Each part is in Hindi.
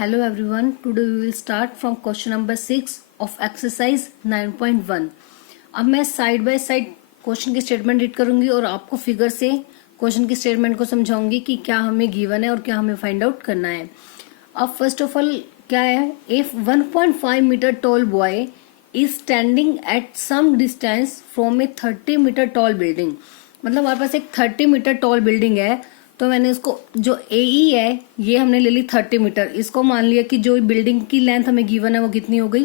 Hello everyone, today we will start from question number 6 of exercise 9.1. अब मैं साइड बाय साइड क्वेश्चन की स्टेटमेंट रीड करूंगी और आपको फिगर से क्वेश्चन की स्टेटमेंट को समझाऊंगी कि क्या हमें गिवन है और क्या हमें फाइंड आउट करना है. अब फर्स्ट ऑफ ऑल क्या है, if 1.5 metre tall boy is standing at some distance from a 30 metre tall building. मतलब हमारे पास एक 30 मीटर टॉल बिल्डिंग है, तो मैंने इसको जो AE है ये हमने ले ली 30 मीटर. इसको मान लिया कि जो बिल्डिंग की लेंथ हमें गिवन है वो कितनी हो गई,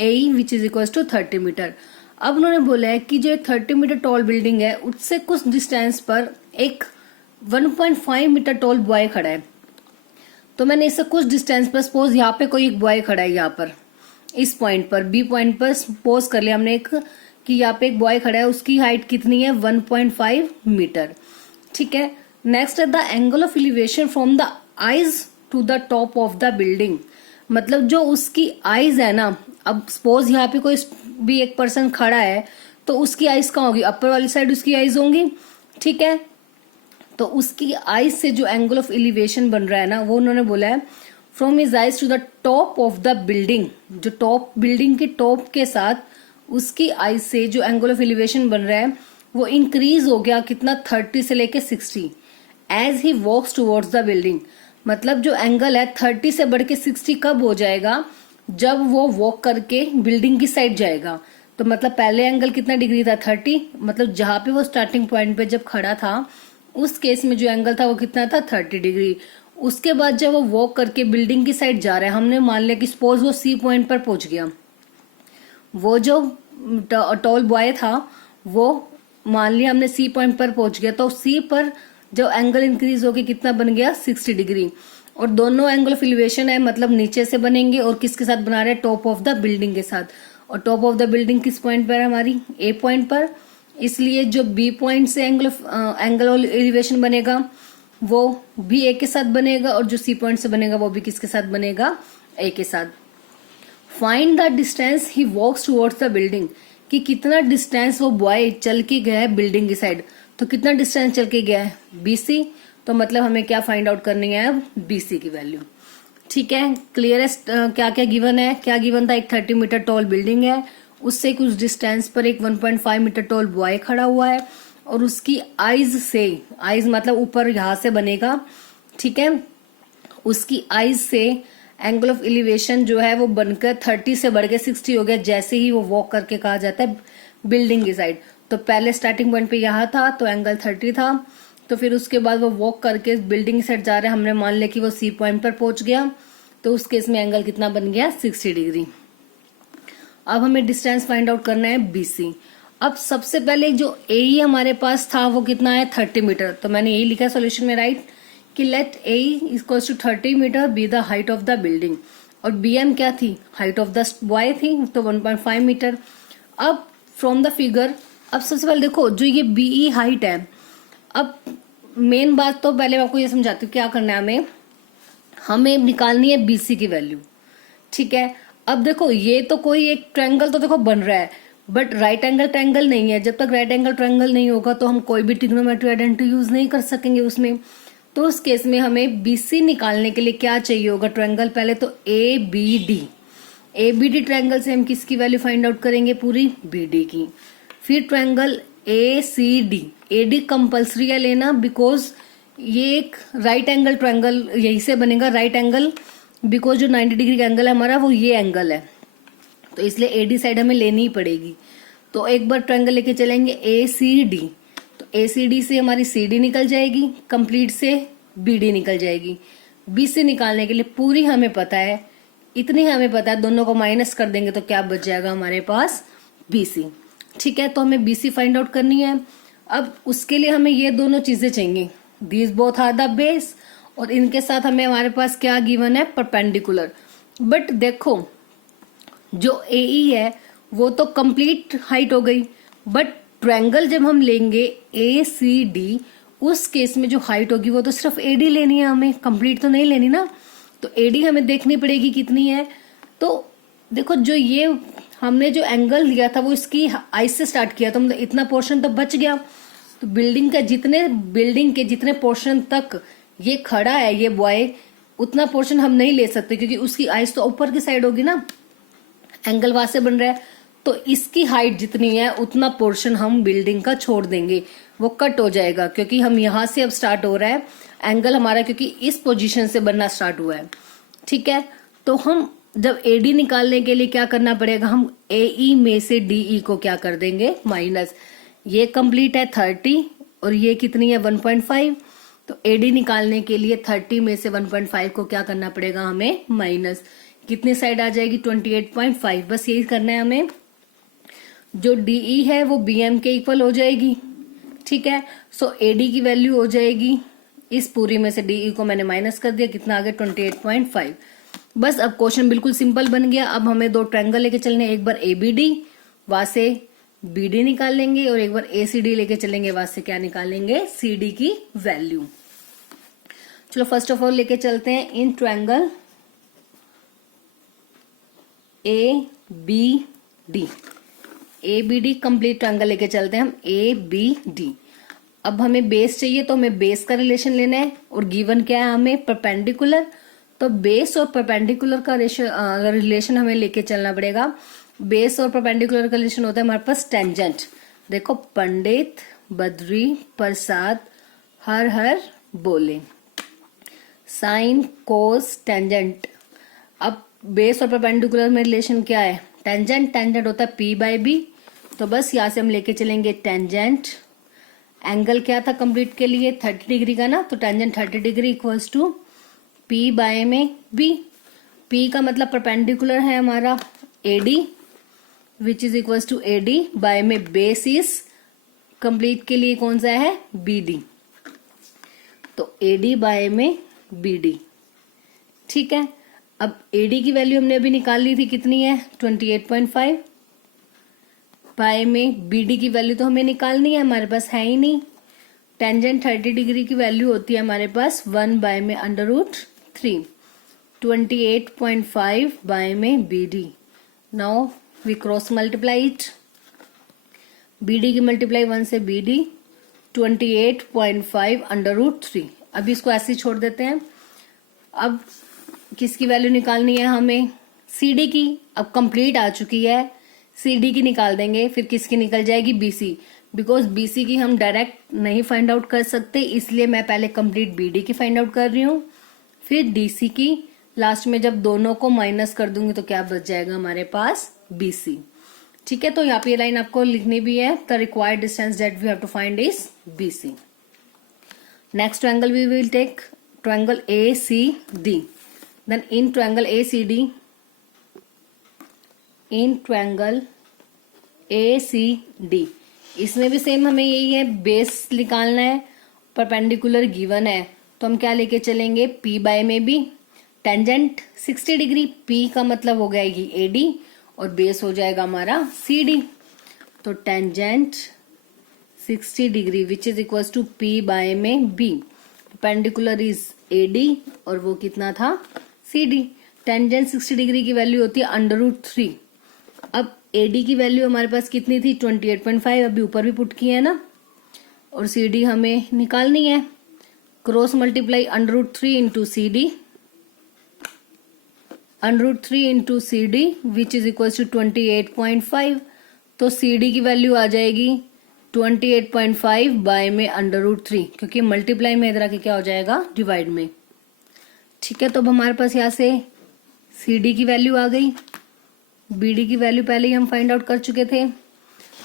AE which is equal to 30 metre. अब उन्होंने बोला है कि जो 30 मीटर टॉल बिल्डिंग है उससे कुछ डिस्टेंस पर एक 1.5 मीटर टॉल बॉय खड़ा है. तो मैंने इससे कुछ डिस्टेंस पर, सपोज यहाँ पे कोई एक बॉय खड़ा है, यहाँ पर इस पॉइंट पर B पॉइंट पर सपोज कर लिया हमने एक कि यहाँ पे एक बॉय खड़ा है, उसकी हाइट कितनी है 1.5 मीटर. ठीक है. नेक्स्ट है the angle of elevation from the eyes to the top of the building. मतलब जो उसकी आईज है ना, अब सपोज यहाँ पे कोई भी एक पर्सन खड़ा है तो उसकी आईज कहाँ होगी, अपर वाली साइड उसकी आईज होंगी. ठीक है. तो उसकी आईज से जो एंगल ऑफ एलिवेशन बन रहा है ना, वो उन्होंने बोला है from his eyes to the top of the building. जो टॉप बिल्डिंग के टॉप के साथ उसकी आईज से जो एंगल ऑफ एलिवेशन बन रहा है वो इंक्रीज हो गया कितना, 30 से लेके 60 as he walks towards the building. मतलब जो एंगल है 30 से बढ़ के 60 कब हो जाएगा, जब वो वॉक करके बिल्डिंग की साइड जाएगा. तो मतलब पहले एंगल कितना डिग्री था 30, मतलब जहां पे वो स्टार्टिंग पॉइंट पे जब खड़ा था उस केस में जो एंगल था वो कितना था 30 डिग्री. उसके बाद जब वो वॉक करके बिल्डिंग की साइड जा रहा है, हमने मान लिया कि सपोज वो C पॉइंट पर पहुंच गया, वो जो टॉल बॉय था वो मान लिया हमने C पॉइंट पर पहुंच गया, तो C पर जो एंगल इंक्रीज होके कितना बन गया 60 डिग्री. और दोनों एंगल ऑफ एलिवेशन है, मतलब नीचे से बनेंगे और किसके साथ बना रहे हैं, टॉप ऑफ द बिल्डिंग के साथ. और टॉप ऑफ द बिल्डिंग किस पॉइंट पर है हमारी, A पॉइंट पर. इसलिए जो B पॉइंट से एंगल ऑफ एलिवेशन बनेगा वो भी A के साथ बनेगा, और जो C पॉइंट से बनेगा वो भी किसके साथ बनेगा, A के साथ. Find the distance he walks towards the building, कि कितना डिस्टेंस वो बॉय चल के गया है बिल्डिंग की साइड. तो कितना डिस्टेंस चल के गया है BC. तो मतलब हमें क्या फाइंड आउट करनी है अब, BC की वैल्यू. ठीक है. क्लियरेस्ट क्या क्या गिवन है, क्या गिवन था, एक 30 मीटर टॉल बिल्डिंग है, उससे कुछ डिस्टेंस पर एक 1.5 मीटर टॉल बॉय खड़ा हुआ है, और उसकी आईज से, आईज मतलब ऊपर यहां से बनेगा. ठीक है. उसकी आईज से एंगल ऑफ एलिवेशन जो है वो बनकर 30 से बढ़ के 60 हो गया जैसे ही वो वॉक करके कहा जाता है बिल्डिंग की साइड. तो पहले स्टार्टिंग पॉइंट पे यहाँ था तो एंगल 30 था, तो फिर उसके बाद वो वॉक करके बिल्डिंग की साइड जा रहे हैं, हमने मान लिया कि वो C पॉइंट पर पहुंच गया, तो उस केस में एंगल कितना बन गया 60 डिग्री. अब हमें डिस्टेंस फाइंड आउट करना है BC. अब सबसे पहले जो AE हमारे पास था वो कितना है 30 मीटर. तो मैंने यही लिखा सोल्यूशन में, राइट, कि let AE equals to 30 metre be the height of the building. और BM क्या थी, हाइट ऑफ द बॉय थी, तो 1.5 मीटर. अब फ्रॉम द फिगर, अब सबसे पहले देखो जो ये BE हाइट है, अब मेन बात तो पहले मैं आपको ये समझाती हूँ क्या करना है. हमें निकालनी है BC की वैल्यू. ठीक है. अब देखो ये तो कोई एक ट्रायंगल तो देखो बन रहा है, बट राइट एंगल ट्रायंगल नहीं है. जब तक राइट एंगल ट्रायंगल नहीं होगा तो हम कोई भी ट्रिग्नोमेट्री आइडेंटिटी यूज नहीं कर सकेंगे उसमें. तो उस केस में हमें BC निकालने के लिए क्या चाहिए होगा, ट्रायंगल. पहले तो ABD ट्रायंगल से हम किसकी वैल्यू फाइंड आउट करेंगे, पूरी BD की. फिर ट्रायंगल ACD, AD कंपल्सरी है लेना, बिकॉज ये एक राइट एंगल ट्रायंगल यही से बनेगा, राइट एंगल, बिकॉज जो 90 डिग्री का एंगल है हमारा वो ये एंगल है, तो इसलिए AD साइड हमें लेनी ही पड़ेगी. तो एक बार ट्रायंगल लेके चलेंगे ACD, तो ACD से हमारी CD निकल जाएगी, कंप्लीट से BD निकल जाएगी. BC निकालने के लिए पूरी हमें पता है, इतनी हमें पता है, दोनों को माइनस कर देंगे तो क्या बच जाएगा हमारे पास, BC. ठीक है. तो हमें BC फाइंड आउट करनी है. अब उसके लिए हमें ये दोनों चीजें चाहिए, these both are the base, और इनके साथ हमें हमारे पास क्या गिवन है, परपेंडिकुलर. बट देखो जो AE है वो तो कंप्लीट हाइट हो गई, बट ट्रायंगल जब हम लेंगे ACD, उस केस में जो हाइट होगी वो तो सिर्फ AD लेनी है, हमें कंप्लीट तो नहीं लेनी ना. तो AD हमें देखनी पड़ेगी कितनी है. तो देखो जो ये हमने जो एंगल लिया था वो इसकी आइज से स्टार्ट किया, तो मतलब इतना पोर्शन तो बच गया. तो बिल्डिंग के जितने पोर्शन तक ये खड़ा है ये बॉय, उतना पोर्शन हम नहीं ले सकते क्योंकि उसकी आइस तो ऊपर की साइड होगी ना, एंगल वहां से बन रहा है, तो इसकी हाइट जितनी है उतना पोर्शन हम बिल्डिंग का छोड़ देंगे, वो कट हो जाएगा क्योंकि हम यहां से अब स्टार्ट हो रहा है एंगल हमारा, क्योंकि इस पोजीशन से बनना स्टार्ट हुआ है। ठीक है, तो हम जब एडी निकालने के लिए क्या करना पड़ेगा, हम एई में से डीई को क्या कर देंगे, माइनस। ये कंप्लीट है 30 और ये कितनी है 1.5, तो एडी निकालने के लिए 30 में से 1.5 को क्या करना पड़ेगा हमें, माइनस। कितनी साइड आ जाएगी 28.5, बस यही करना है हमें। जो डीई है वो बीएम के इक्वल हो जाएगी। ठीक है, सो एडी की वैल्यू हो जाएगी, इस पूरी में से डीई को मैंने माइनस कर दिया, कितना आ गया 28.5। बस अब क्वेश्चन बिल्कुल सिंपल बन गया। अब हमें दो ट्रायंगल लेके चलने, एक बार एबीडी वहां से बीडी निकाल लेंगे और एक बार एसीडी लेके चलेंगे, वहां से क्या निकालेंगे, सीडी की वैल्यू। चलो फर्स्ट ऑफ ऑल लेके चलते हैं in triangle A B D, A B D complete triangle लेके चलते हैं हम ए बी डी। अब हमें बेस चाहिए तो हमें बेस का रिलेशन लेना है और गिवन क्या है हमें, परपेंडिकुलर। तो बेस और परपेंडिकुलर का रिलेशन हमें लेके चलना पड़ेगा। बेस और परपेंडिकुलर का रिलेशन होता है हमारे पास टेंजेंट। देखो पंडित बद्री प्रसाद हर हर बोले, साइन कोस टेंजेंट। अब बेस और परपेंडिकुलर में रिलेशन क्या है, टेंजेंट। टेंजेंट होता है पी बाय बी, तो बस यहां से हम लेके चलेंगे टेंजेंट। एंगल क्या था कंप्लीट के लिए 30 डिग्री का ना, तो tangent 30 degree equals to P by में बी। पी का मतलब परपेंडिकुलर है हमारा AD, which is equals to AD by में बेस इज कंप्लीट के लिए कौन सा है, बीडी, तो एडी बाय में बीडी। ठीक है, अब एडी की वैल्यू हमने अभी निकाल ली थी, कितनी है 28.5, बाय में बीडी की वैल्यू तो हमें निकालनी है, हमारे पास है ही नहीं। टेंजेंट 30 डिग्री की वैल्यू होती है हमारे पास 1 बाय में √3, 28.5 बाय में BD. Now we cross multiply it, BD की मल्टीप्लाई 1 से बीडी, 28.5 √3। अब इसको ऐसे ही छोड़ देते हैं। अब किसकी वैल्यू निकालनी है हमें, सीडी की। अब कंप्लीट आ चुकी है, सीडी की निकाल देंगे, फिर किसकी निकल जाएगी, बीसी। बिकॉज बीसी की हम डायरेक्ट नहीं फाइंड आउट कर सकते, इसलिए मैं पहले कंप्लीट बीडी की फाइंड आउट कर रही हूँ, फिर डीसी की। लास्ट में जब दोनों को माइनस कर दूंगी तो क्या बच जाएगा हमारे पास, बीसी। ठीक है, तो यहाँ पे ये लाइन आपको लिखनी भी है, the required distance that we have to find is BC. Next triangle we will take triangle A C D. Then in triangle A C D, in triangle A C D, इसमें भी सेम हमें यही है, बेस निकालना है, परपेंडिकुलर गिवन है, तो हम क्या लेके चलेंगे, पी बाय में बी। टेंजेंट 60 डिग्री, पी का मतलब हो गया ये एडी और बेस हो जाएगा हमारा सीडी, तो tangent 60 degree which is equal to P by में बी, परपेंडिकुलर इज एडी और वो कितना था, सीडी। टेंजेंट 60 डिग्री की वैल्यू होती है √3। अब एडी की वैल्यू हमारे पास कितनी थी 28.5, अभी ऊपर भी पुट की है ना, और सीडी हमें निकालनी है। Cross multiply √3 into CD, √3 into CD which is equal to 28.5, तो सीडी की वैल्यू आ जाएगी 28.5 बाय में √3, क्योंकि मल्टीप्लाई में इधर आके क्या हो जाएगा, डिवाइड में। ठीक है, तो अब हमारे पास यहाँ से सीडी की वैल्यू आ गई, बीडी की वैल्यू पहले ही हम फाइंड आउट कर चुके थे।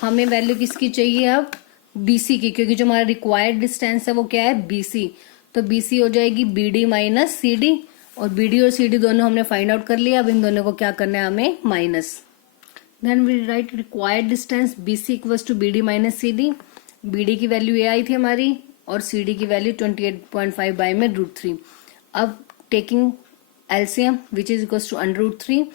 हमें वैल्यू किसकी चाहिए अब, बीसी की, क्योंकि जो हमारा रिक्वायर्ड डिस्टेंस है वो क्या है, बीसी। तो बीसी हो जाएगी बीडी माइनस सीडी, और बीडी और सीडी दोनों हमने फाइंड आउट कर लिया। अब इन दोनों को क्या करना है हमें, minus. Then we write required distance BC equals to BD minus CD. BD की वैल्यू ये आई थी हमारी और सीडी की वैल्यू 28.5 बाय में √3। अब taking LCM which is equals to √3,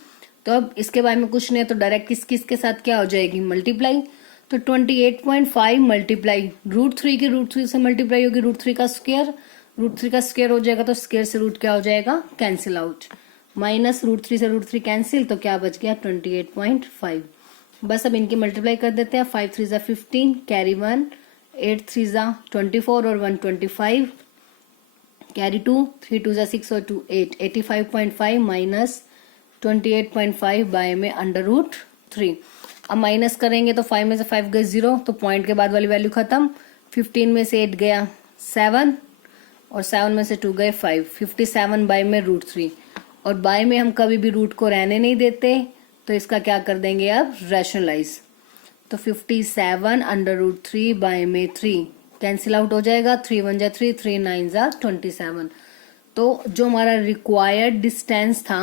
तो अब इसके बारे में कुछ नहीं है, तो डायरेक्ट किसके साथ क्या हो जाएगी, मल्टीप्लाई। तो 28.5 मल्टीप्लाई √3 की √3 से मल्टीप्लाई होगी, √3 का स्क्वायर, √3 का स्क्वायर हो जाएगा तो स्क्वायर से रूट क्या हो जाएगा, कैंसिल आउट। माइनस √3 से √3 कैंसिल, तो क्या बच गया 28.5। बस अब इनकी मल्टीप्लाई कर देते हैं, 5 3 15 कैरी 1, 8 3 24 और 1 25, कैरी 2, 3 2 जा 6 और 2 8, 85.5 माइनस 28.5 बाय में √3। अब माइनस करेंगे तो 5 में से 5 गए 0, तो पॉइंट के बाद वाली वैल्यू खत्म। 15 में से 8 गया 7 और 7 में से 2 गए 5, 57 बाय में √3। और बाय में हम कभी भी रूट को रहने नहीं देते, तो इसका क्या कर देंगे अब रैशनलाइज। तो 57 √3 बाय में 3 कैंसिल आउट हो जाएगा, 3 1 जा 3, 3 9 जा 27। तो जो हमारा रिक्वायर्ड डिस्टेंस था,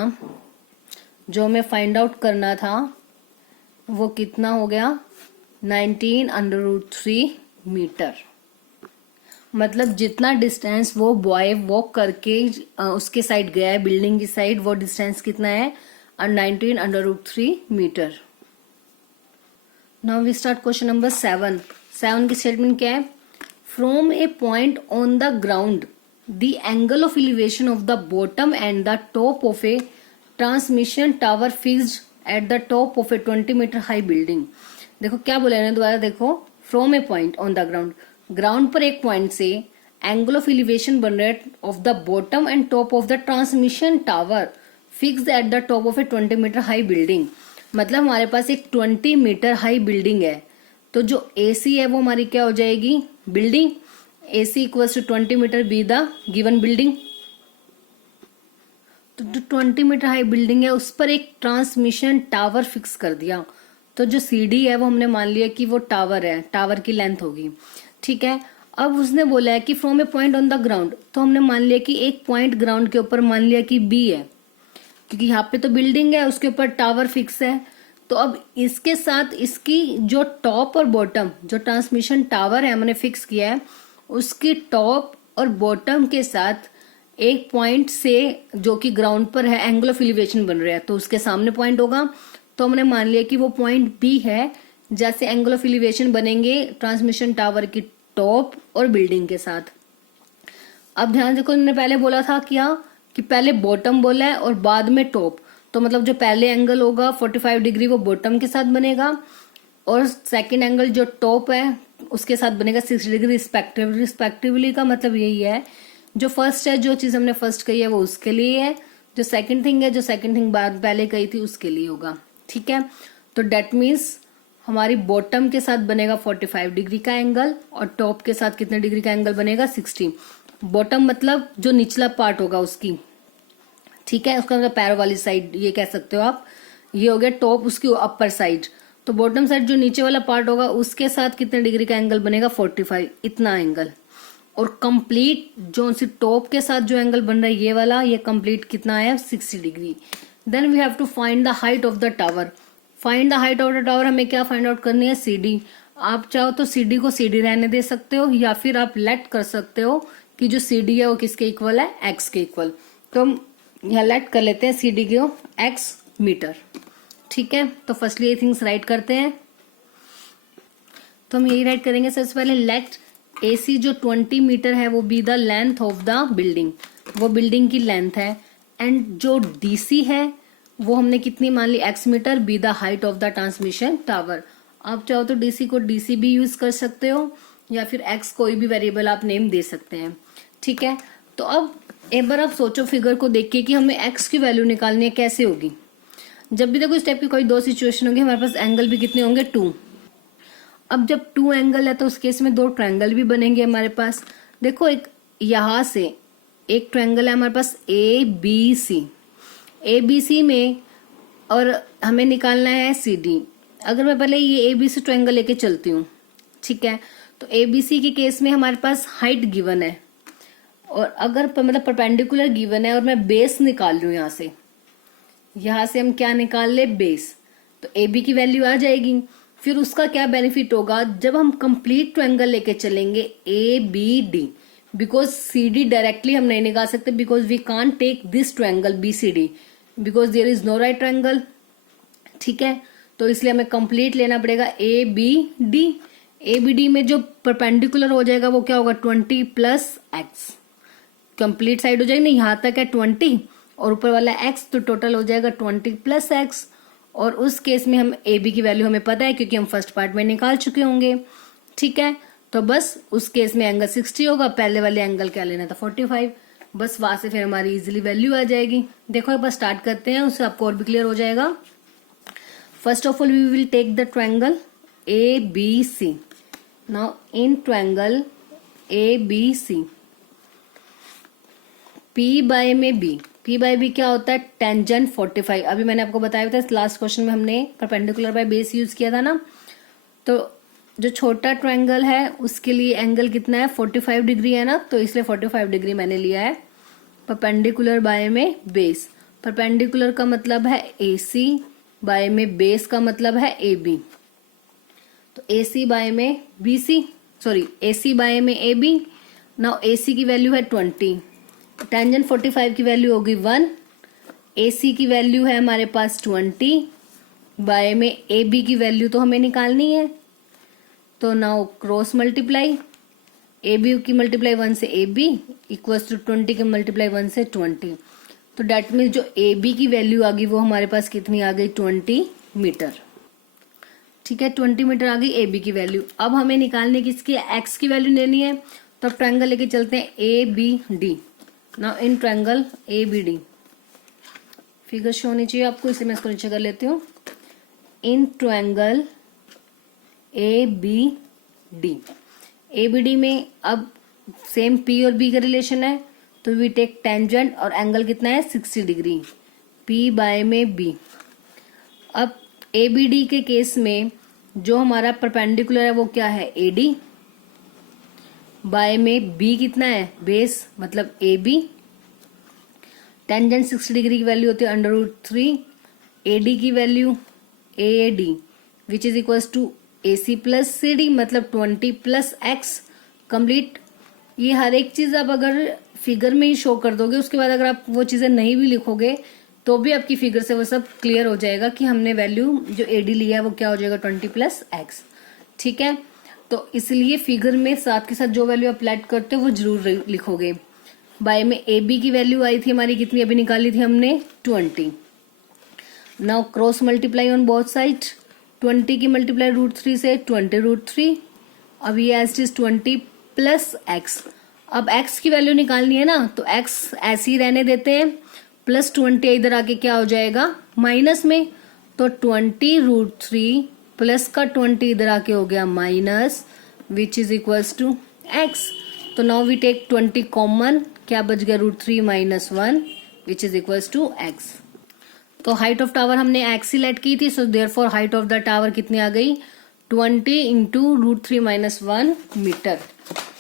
जो हमें फाइंड आउट करना था, वो कितना हो गया 19 √3 मीटर। मतलब जितना डिस्टेंस वो बॉय वॉक करके उसके साइड गया है, बिल्डिंग की साइड, वो डिस्टेंस कितना है 19 √3 metre. Now we start question number 7। 7 की स्टेटमेंट क्या है? From a point on the ground the angle of elevation of the bottom and the top of a transmission tower fixed at the top of a 20 metre high building. देखो क्या बोला है, दोबारा देखो। From a point on the ground, ground पर एक पॉइंट से एंगल ऑफ एलिवेशन बन रहा है of the bottom and top of the transmission tower fixed at the top of a 20 metre high building. मतलब हमारे पास एक 20 मीटर हाई बिल्डिंग है, तो जो एसी है वो हमारी क्या हो जाएगी building. AC equals to 20 metre be the given building. तो जो 20 मीटर हाई बिल्डिंग है उस पर एक ट्रांसमिशन टावर फिक्स कर दिया, तो जो सीडी है वो हमने मान लिया कि वो टावर है, टावर की लेंथ होगी। ठीक है, अब उसने बोला है कि from a point on the ground, तो हमने मान लिया कि एक पॉइंट ग्राउंड के ऊपर मान लिया कि बी है, क्योंकि यहाँ पे तो बिल्डिंग है उसके ऊपर टावर फिक्स है। तो अब इसके साथ इसकी जो टॉप और बॉटम, जो ट्रांसमिशन टावर है हमने फिक्स किया है, उसकी टॉप और बॉटम के साथ एक पॉइंट से जो कि ग्राउंड पर है एंगल ऑफ एलिवेशन बन रहा है, तो उसके सामने पॉइंट होगा। तो हमने मान लिया कि वो पॉइंट बी है, जैसे एंगल ऑफ एलिवेशन बनेंगे ट्रांसमिशन टावर की टॉप और बिल्डिंग के साथ। अब ध्यान देखो, मैंने पहले बोला था क्या कि पहले बॉटम बोला है और बाद में टॉप, तो मतलब जो पहले एंगल होगा 45 डिग्री वो बॉटम के साथ बनेगा, और सेकंड एंगल जो टॉप है उसके साथ बनेगा 60 डिग्री रिस्पेक्टिवली। का मतलब यही है, जो फर्स्ट है, जो चीज हमने फर्स्ट कही है वो उसके लिए है, जो सेकंड थिंग है, जो सेकंड थिंग बाद पहले कही थी उसके लिए होगा। ठीक है, तो डेट मीन्स हमारी बॉटम के साथ बनेगा 45 डिग्री का एंगल और टॉप के साथ कितने डिग्री का एंगल बनेगा 60। बॉटम मतलब जो निचला पार्ट होगा उसकी, ठीक है, उसका मतलब पैरों वाली साइड ये कह सकते हो आप। ये हो गया टॉप, उसकी अपर साइड। तो बॉटम साइड जो नीचे वाला पार्ट होगा उसके साथ कितने डिग्री का एंगल बनेगा 45, इतना एंगल। और कंप्लीट जो टॉप के साथ जो एंगल बन रहा है ये वाला, ये कंप्लीट कितना है 60 degree. Then we have to find the height of the tower. Find the height of the tower, हमें क्या फाइंड आउट करनी है सीडी। आप चाहो तो सीडी को सीडी रहने दे सकते हो, या फिर आप लेट कर सकते हो कि जो सीडी है वो किसके इक्वल है, एक्स के इक्वल। तो हम यहाँ लेट कर लेते हैं सीडी को एक्स मीटर। ठीक है, तो फर्स्टली ये थिंग्स राइट करते हैं। तो हम यही राइट करेंगे। सबसे पहले लेट एसी जो 20 मीटर है वो be the length of the building, वो बिल्डिंग की लेंथ है। एंड जो डीसी है वो हमने कितनी मान ली X metre, be the height of the transmission tower. आप चाहो तो डीसी को डीसी भी यूज कर सकते हो, या फिर एक्स कोई भी वेरिएबल आप नेम दे सकते हैं। ठीक है, तो अब एक बार आप सोचो फिगर को देख के कि हमें एक्स की वैल्यू निकालनी है, कैसे होगी। जब भी देखो इस टाइप की कोई दो सिचुएशन होगी, हमारे पास एंगल भी कितने होंगे 2। अब जब 2 एंगल है तो उस केस में 2 ट्रायंगल भी बनेंगे हमारे पास। देखो एक यहां से एक ट्रायंगल है हमारे पास A B C, A B C में, और हमें निकालना है सी डी। अगर मैं पहले ये ए बी सी ट्रायंगल लेके चलती हूँ, ठीक है, तो ए बी सी के केस में हमारे पास हाइट गिवन है, और अगर मतलब परपेंडिकुलर गिवन है और मैं बेस निकाल रही हूँ यहाँ से हम क्या निकाल ले, बेस, तो ए बी की वैल्यू आ जाएगी। फिर उसका क्या बेनिफिट होगा, जब हम कंप्लीट ट्रायंगल लेके चलेंगे A B D, because C D directly हम नहीं निकाल सकते, because we can't take this triangle B C D, because there is no right triangle. ठीक है, तो इसलिए हमें कंप्लीट लेना पड़ेगा A B D. A B D में जो परपेंडिकुलर हो जाएगा वो क्या होगा 20 प्लस एक्स, कंप्लीट साइड हो जाएगी ना, यहाँ तक है 20 और ऊपर वाला x, तो टोटल हो जाएगा 20 प्लस एक्स। और उस केस में हम ए बी की वैल्यू हमें पता है क्योंकि हम फर्स्ट पार्ट में निकाल चुके होंगे। ठीक है, तो बस उस केस में एंगल 60 होगा, पहले वाले एंगल क्या लेना था 45। बस वहां से फिर हमारी इजीली वैल्यू आ जाएगी। देखो एक बार स्टार्ट करते हैं, उससे आपको और भी क्लियर हो जाएगा। First of all we will take the triangle ABC। Now in triangle ABC P by में B, P बाय B क्या होता है, टेंजेंट 45। अभी मैंने आपको बताया था लास्ट क्वेश्चन में हमने परपेंडिकुलर बाय बेस यूज किया था ना। तो जो छोटा ट्रायंगल है उसके लिए एंगल कितना है, 45 डिग्री है ना, तो इसलिए 45 डिग्री मैंने लिया है। परपेंडिकुलर बाय में बेस, परपेंडिकुलर का मतलब है AC, बाय में बेस का मतलब है AB। तो AC बाय में BC, सॉरी AC बाय में AB। नाउ AC की वैल्यू है 20, टेंजेंट 45 की वैल्यू होगी 1, AC की वैल्यू है हमारे पास 20, बाय में AB की वैल्यू तो हमें निकालनी है। तो नाउ क्रॉस मल्टीप्लाई, AB की मल्टीप्लाई 1 से AB इक्वल्स टू 20 की मल्टीप्लाई 1 से 20। तो डेट मीन्स जो AB की वैल्यू आ गई वो हमारे पास कितनी आ गई, 20 मीटर। ठीक है, 20 मीटर आ गई AB की वैल्यू। अब हमें निकालने की इसकी X की वैल्यू लेनी है, तो ट्रायंगल लेके चलते हैं ABD। Now in triangle ABD figure show होनी चाहिए आपको, इसे मैं इसको नीचे कर लेती हूँ। इन ट्रायंगल ABD में अब सेम P और B का रिलेशन है, तो वी टेक टेंजेंट और एंगल कितना है 60 डिग्री, P बाय में B। अब ABD के केस में जो हमारा परपेंडिकुलर है वो क्या है, AD, बाय में B कितना है, बेस मतलब AB। टेंजेंट 60 डिग्री की वैल्यू होती है √3, AD की value AD which is equals to AC plus CD मतलब 20 प्लस X कंप्लीट। ये हर एक चीज आप अगर फिगर में ही शो कर दोगे, उसके बाद अगर आप वो चीजें नहीं भी लिखोगे तो भी आपकी फिगर से वो सब क्लियर हो जाएगा कि हमने वैल्यू जो AD लिया है वो क्या हो जाएगा, 20 प्लस X। ठीक है, तो इसलिए फिगर में साथ के साथ जो वैल्यू आप ऐड करते हो वो जरूर लिखोगे। बाय में AB की वैल्यू आई थी हमारी कितनी, अभी निकाली थी हमने 20। Now cross multiply on both side, 20 की मल्टीप्लाई √3 से 20 √3। अब ये एज इज 20 प्लस X। अब X की वैल्यू निकालनी है ना, तो X ऐसे ही रहने देते हैं, प्लस 20 इधर आके क्या हो जाएगा माइनस में, तो 20 √3 प्लस का 20 इधर आके हो गया minus, which is equals to X। तो नाउ वी टेक 20 कॉमन, क्या बच गया √3 minus 1 which is equals to X। तो हाइट ऑफ टावर हमने X ही लेट की थी, so therefore height of the tower कितनी आ गई, 20 इंटू √3 माइनस 1 मीटर।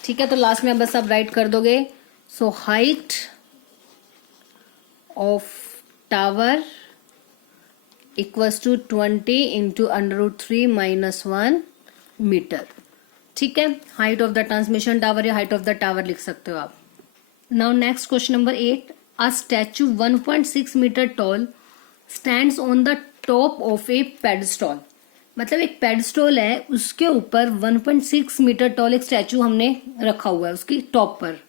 ठीक है, तो लास्ट में बस आप राइट कर दोगे। So height of tower equals to 20 into √3 minus 1 metre. ठीक है, height of the transmission tower या हाइट ऑफ द टावर लिख सकते हो आप। Now next question number 8, a statue 1.6 metre tall stands on the top of a pedestal. मतलब एक पेडस्टॉल है, उसके ऊपर 1.6 मीटर टॉल एक स्टैचू हमने रखा हुआ है उसकी टॉप पर।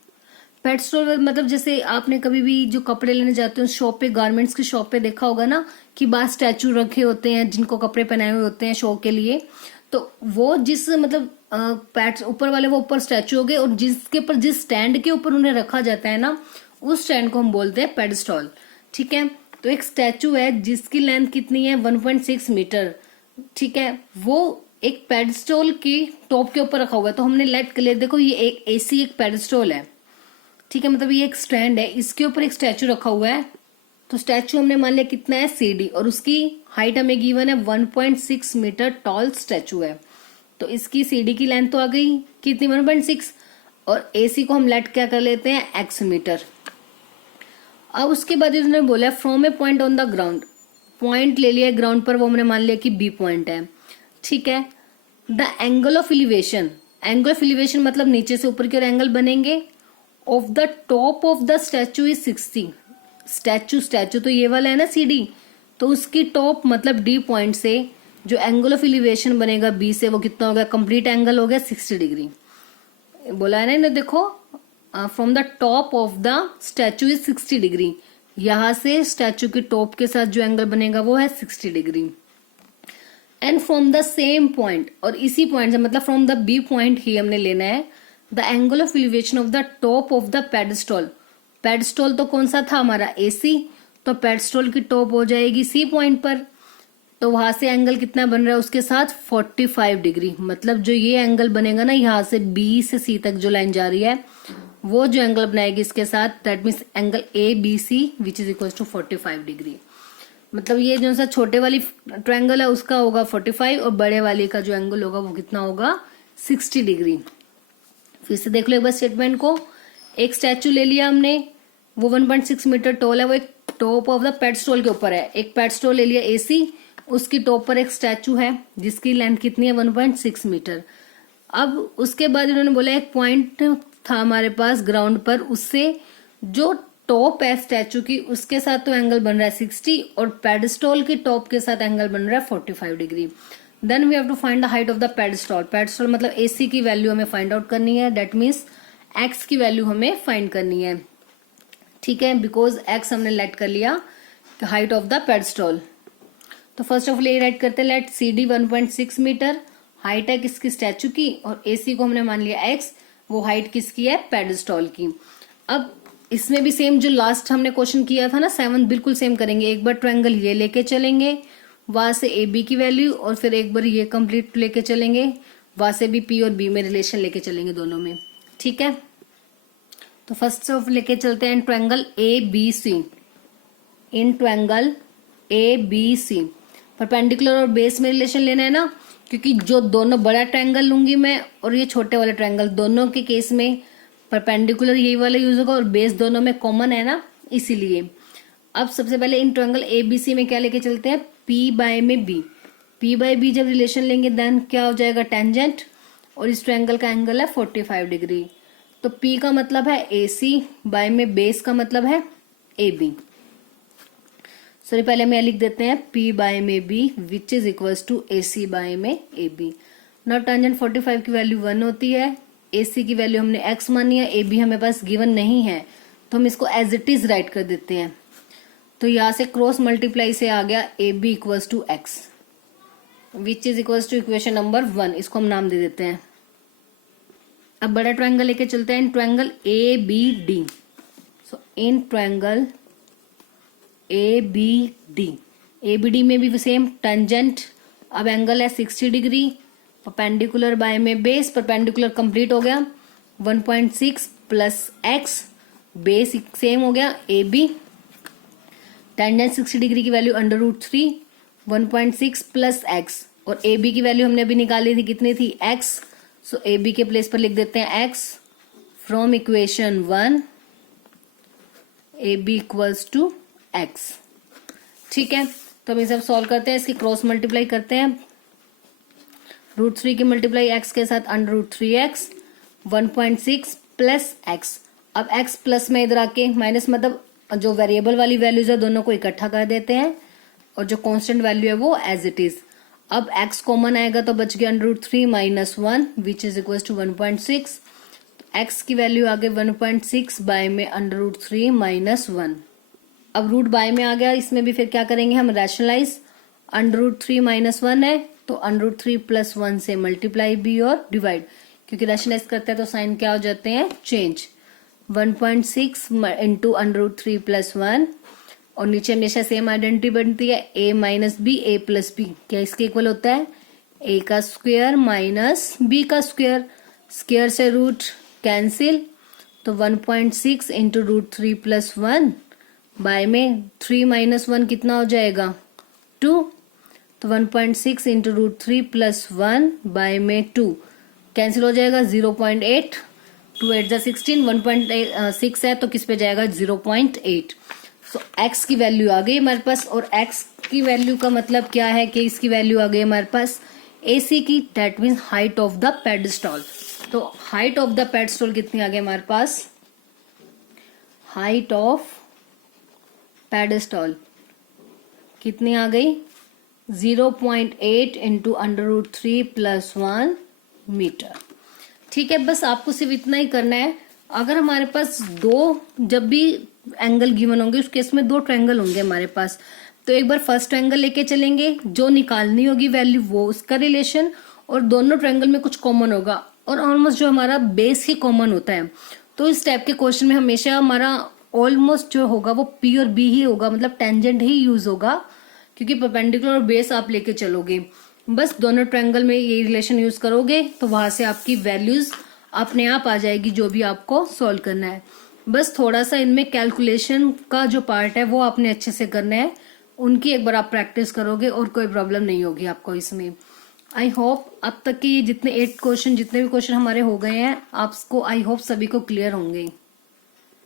पेडस्टॉल मतलब जैसे आपने कभी भी जो कपड़े लेने जाते हो शॉप पे, गारमेंट्स की शॉप पे देखा होगा ना कि बाहर स्टैचू रखे होते हैं जिनको कपड़े पहनाए हुए होते हैं शो के लिए। तो वो जिस मतलब पैड ऊपर वाले वो ऊपर स्टैचू हो गए, और जिसके ऊपर जिस स्टैंड के ऊपर उन्हें रखा जाता है ना, उस स्टैंड को हम बोलते हैं पेडस्टॉल। ठीक है, तो एक स्टैचू है जिसकी लेंथ कितनी है 1.6 मीटर। ठीक है, वो एक पेडस्टॉल की टॉप के ऊपर रखा हुआ है। तो हमने लेट कर लिया, देखो ये एक AC एक पेडस्टॉल है। ठीक है, मतलब ये एक स्टैंड है, इसके ऊपर एक स्टैचू रखा हुआ है। तो स्टैचू हमने मान लिया कितना है CD, और उसकी हाइट हमें गिवन है 1.6 मीटर टॉल स्टैचू है। तो इसकी CD की लेंथ तो आ गई कितनी 1.6, और AC को हम लेट क्या कर लेते हैं X मीटर। अब उसके बाद इन्होंने बोला from a point on the ground, point ले लिया ग्राउंड पर, वो हमने मान लिया कि B पॉइंट है। ठीक है, the angle of elevation, angle of elevation मतलब नीचे से ऊपर की ओर एंगल बनेंगे, of the top of the statue is 60। Statue तो ये वाला है ना CD, तो उसकी टॉप मतलब D पॉइंट से जो एंगल ऑफ एलिवेशन बनेगा B से, वो कितना हो गया, कंप्लीट एंगल हो गया 60 डिग्री। बोला है ना, देखो from the top of the statue is 60 degree, यहां से स्टैचू के टॉप के साथ जो एंगल बनेगा वो है 60 degree. And from the same point, और इसी पॉइंट से मतलब फ्रॉम द B पॉइंट ही हमने लेना है the angle of elevation of the top of the pedestal pedestal तो कौन सा था हमारा AC, तो पेडस्टॉल की टॉप हो जाएगी C पॉइंट पर, तो वहां से एंगल कितना बन रहा है उसके साथ 45 डिग्री। मतलब जो ये एंगल बनेगा ना यहाँ से B से C तक जो लाइन जा रही है वो जो एंगल बनाएगी इसके साथ, that means angle ABC which is equal to 45 degree. मतलब ये जो सा छोटे वाली ट्रायंगल है उसका होगा 45 और बड़े वाले का जो एंगल होगा वो कितना होगा 60 डिग्री। फिर से देख लो एक बार स्टेटमेंट को। एक स्टैचू ले लिया हमने, वो 1.6 मीटर टॉल है, वो एक टॉप ऑफ द पेडस्टॉल के ऊपर है। एक पेडस्टॉल ले लिया AC, उसकी टॉप पर एक स्टैचू है जिसकी लेंथ कितनी है 1.6 मीटर। अब उसके बाद इन्होंने बोला एक पॉइंट था हमारे पास ग्राउंड पर, उससे जो टॉप है स्टैचू की उसके साथ तो एंगल बन रहा है 60 और पेडस्टॉल की टॉप के साथ एंगल बन रहा है 45 degree. Then we have to find the height of the pedestal. Pedestal मतलब AC की वैल्यू हमें फाइंड आउट करनी है, दैट मीन्स X की वैल्यू हमें फाइंड करनी है। ठीक है, बिकॉज X हमने लेट कर लिया हाइट ऑफ द पेडस्टॉल। तो फर्स्ट ऑफ ऑल ये राइट करते हैं, लेट CD 1.6 मीटर हाइट है किसकी स्टैचू की, और AC को हमने मान लिया X, वो हाइट किसकी है पेडस्टॉल की। अब इसमें भी सेम जो लास्ट हमने क्वेश्चन किया था ना 7, बिल्कुल सेम करेंगे। एक बार ट्रायंगल ये लेके चलेंगे, वहां से AB की वैल्यू, और फिर एक बार ये कंप्लीट लेके चलेंगे, वहां से भी P और B में रिलेशन लेके चलेंगे दोनों में। ठीक है, तो फर्स्ट ऑफ लेके चलते हैं ट्रायंगल ABC। इन ट्रायंगल ABC परपेंडिकुलर और बेस में रिलेशन लेना है ना, क्योंकि जो दोनों बड़ा ट्रायंगल लूंगी मैं और ये छोटे वाले ट्रायंगल, दोनों के केस में परपेंडिकुलर यही वाला यूज होगा और बेस दोनों में कॉमन है ना, इसीलिए। अब सबसे पहले इन ट्रायंगल ABC में क्या लेके चलते हैं, P बाय में B। P बाय B जब रिलेशन लेंगे देन क्या हो जाएगा टेंजेंट, और इस ट्रायंगल का एंगल है 45 डिग्री। तो P का मतलब है AC, बाय में बेस का मतलब है AB। सॉरी पहले में लिख देते हैं P बाय में B which is equals to AC by में AB। नाउ टेंजेंट 45 की वैल्यू 1 होती है, AC की वैल्यू हमने X मानी है, AB हमें पास गिवन नहीं है तो हम इसको एज इट इज राइट कर देते हैं। तो यहां से क्रॉस मल्टीप्लाई से आ गया AB equals to X which is equals to equation number 1, इसको हम नाम दे देते हैं। अब बड़ा ट्रायंगल लेके चलते हैं, in triangle ABD। So in triangle ABD में भी सेम टेंजेंट, अब एंगल है 60 डिग्री, परपेंडिकुलर बाय में बेस, परपेंडिकुलर कंप्लीट हो गया 1.6 प्लस X, बेस सेम हो गया AB, टेंजेंट 60 डिग्री की वैल्यू √3 1.6 प्लस X, और AB की वैल्यू हमने अभी निकाली थी कितनी थी X। सो AB के प्लेस पर लिख देते हैं X from equation 1 AB equals to X। ठीक है, तो हम ये सब सॉल्व करते हैं, इसकी क्रॉस मल्टीप्लाई करते हैं, √3 की मल्टीप्लाई X के साथ √3X 1.6 प्लस X। अब X प्लस में इधर आके माइनस, मतलब जो वेरिएबल वाली वैल्यूज है दोनों को इकट्ठा कर देते हैं और जो कांस्टेंट वैल्यू है वो एज इट इज। अब X कॉमन आएगा तो बच गया √3 minus 1 which is equal to 1.6। X की वैल्यू आ गई 1.6 बाय में √3 माइनस 1। अब रूट बाय में आ गया, इसमें भी फिर क्या करेंगे हम रैशनलाइज, √3 माइनस 1 है तो √3 प्लस 1 से मल्टीप्लाई भी और डिवाइड, क्योंकि रैशनलाइज करते हैं तो साइन क्या हो जाते हैं चेंज। 1.6 इंटू √3 प्लस 1, और नीचे हमेशा सेम आइडेंटिटी बनती है a minus B A plus B, क्या इसके इक्वल होता है a का स्क्वायर माइनस b का स्क्वायर, स्क्वायर से रूट कैंसिल, तो 1.6 इंटू √3 प्लस 1 बाय में 3 माइनस 1 कितना हो जाएगा 2, तो 1.6 इंटू √3 प्लस 1 बाय में 2 कैंसिल हो जाएगा 0.8, 2 8 16, 1.6 है तो किस पे जाएगा 0.8। सो x की वैल्यू आ गई हमारे पास, और x की वैल्यू का मतलब क्या है कि इसकी वैल्यू आ गई हमारे पास AC की, that means height of the pedestal. तो हाइट ऑफ द पेडस्टॉल कितनी आ गई हमारे पास, हाइट ऑफ पेडस्टॉल कितनी आ गई 0.8 इंटू √3 प्लस 1 मीटर। ठीक है, बस आपको सिर्फ इतना ही करना है। अगर हमारे पास दो जब भी एंगल गिवन होंगे उस केस में 2 ट्रायंगल होंगे हमारे पास, तो एक बार फर्स्ट ट्रायंगल लेके चलेंगे, जो निकालनी होगी वैल्यू वो उसका रिलेशन, और दोनों ट्रायंगल में कुछ कॉमन होगा और ऑलमोस्ट जो हमारा बेस ही कॉमन होता है। तो इस टाइप के क्वेश्चन में हमेशा हमारा ऑलमोस्ट जो होगा वो पी और बी ही होगा, मतलब टेंजेंट ही यूज होगा, क्योंकि परपेंडिकुलर और बेस आप लेके चलोगे। बस दोनों ट्रायंगल में ये रिलेशन यूज करोगे तो वहां से आपकी वैल्यूज अपने आप आ जाएगी जो भी आपको सॉल्व करना है। बस थोड़ा सा इनमें कैलकुलेशन का जो पार्ट है वो आपने अच्छे से करना है, उनकी एक बार आप प्रैक्टिस करोगे और कोई प्रॉब्लम नहीं होगी आपको इसमें। आई होप अब तक के ये जितने 8 क्वेश्चन, जितने भी क्वेश्चन हमारे हो गए हैं, आपको आई होप सभी को क्लियर होंगे।